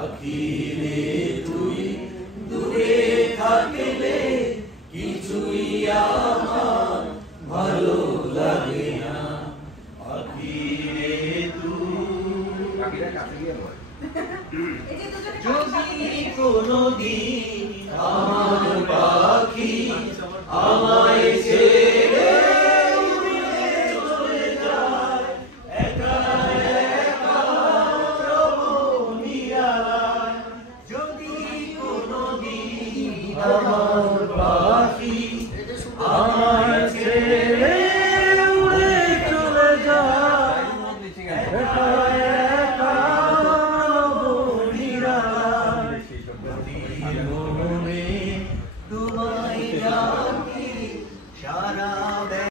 আখিরে তুই দূরে থাকলে কিছুই আমার ভালো লাগে না। আখিরে তুই যদি কোনদিন আমার পাখি আমায় ছেড়ে উড়ে চলে যায়, একা একা রব নিরালায়। যদি কোনদিন আমার